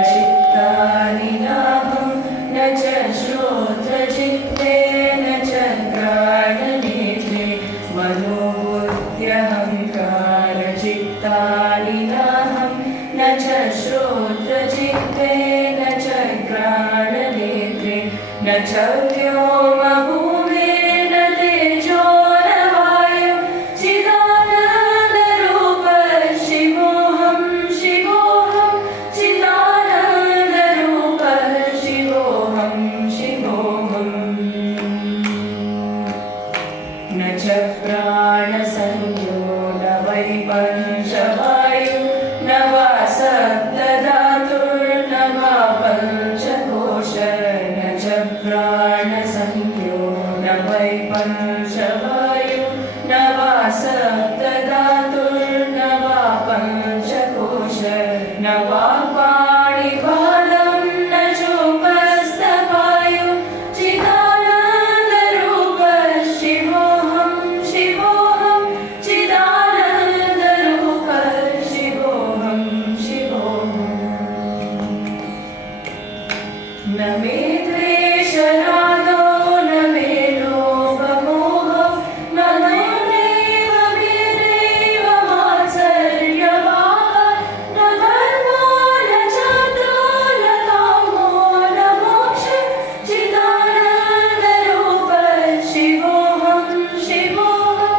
मनोबुद्ध्यहङ्कारचित्तानि नाहं न च श्रोत्रचित्ते न च घ्राणनेत्रे मनोबुद्ध्यहङ्कारचित्तानि नाहं न च श्रोत्रचित्ते न च घ्राणनेत्रे न च व्योमभूमेन तेजो न वायुः चिदानन्दरूप शिवोऽहं शिवोऽहं चिदानन्दरूप शिवोऽहं शिवोऽहं न च प्राणसंयो न वै पञ्चवायुः न वा सप्तधातुर्न वा पञ्चकोश न च प्राणसंयो न वै पञ्चवायुः न वा सप्तधातुर्न वा पञ्चकोश न वा पाणिपादं न चोपस्थपायुः चिदानन्दरूप शिवोऽहं शिवोऽहं चिदानन्दरूप शिवोऽहं शिवोऽहम् न मे द्वेषरागो न मे लोभमोहो न नैव वीरैव मात्सर्यभावः न धर्मो न चार्दो न कामो न मोक्षः चिदानन्दरूप शिवोऽहं शिवोऽहं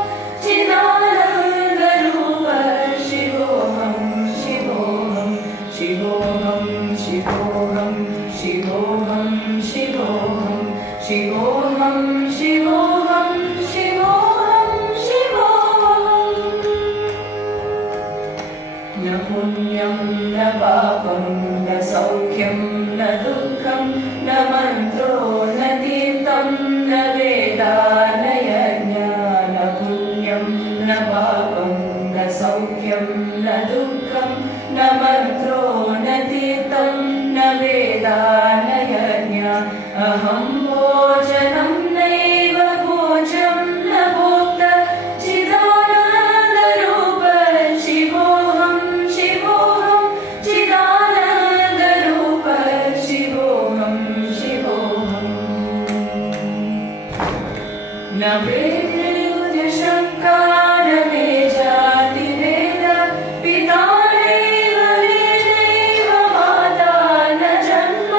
चिदानन्दरूप शिवोऽहं शिवोऽहं शिवोऽहं शिवोऽहं शिवोऽहं शिवोऽहं शिवोऽहं शिवोऽहं शिवोऽहं शिवोऽहम् न पुण्यं न पापं न सौख्यं न दुःखं न मन्त्रो न तीर्थं न वेदा न यज्ञा न पुण्यं न पापं न सौख्यं न दुःखं न मन्त्रो न तीर्थं न वेदा न यज्ञा अहं भोजनं नैव भोजं न भोक्ता चिदानन्दरूप शिवोऽहं शिवोऽहं चिदानन्दरूप शिवोऽहं शिवोऽहम् न मे मृत्युशङ्का न मे जातिभेद पिता नैव वेदैव माता न जन्म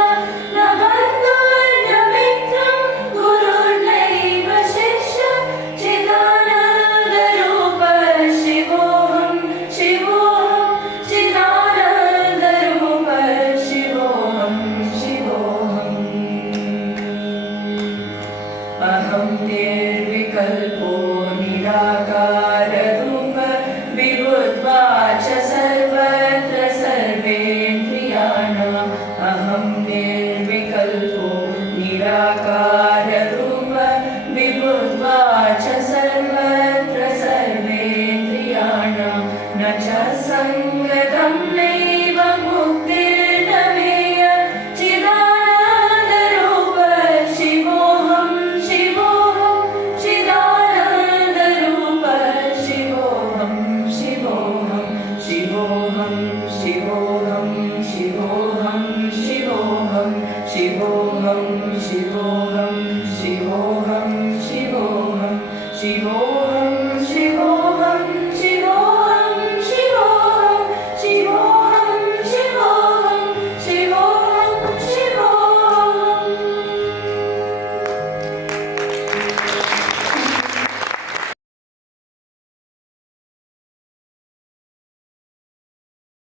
न बन्धुर्न मित्रं गुरुर्नैव शिष्यः चिदानन्दरूप शिवोऽहं शिवोऽहं चिदानन्दरूप शिवोऽहं शिवोऽहम् अहं निर्विकल्पो निराकाररूप विभुत्वाच सर्वत्र सर्वेन्द्रियाणाम् अहं निर्विकल्पो निराकाररूप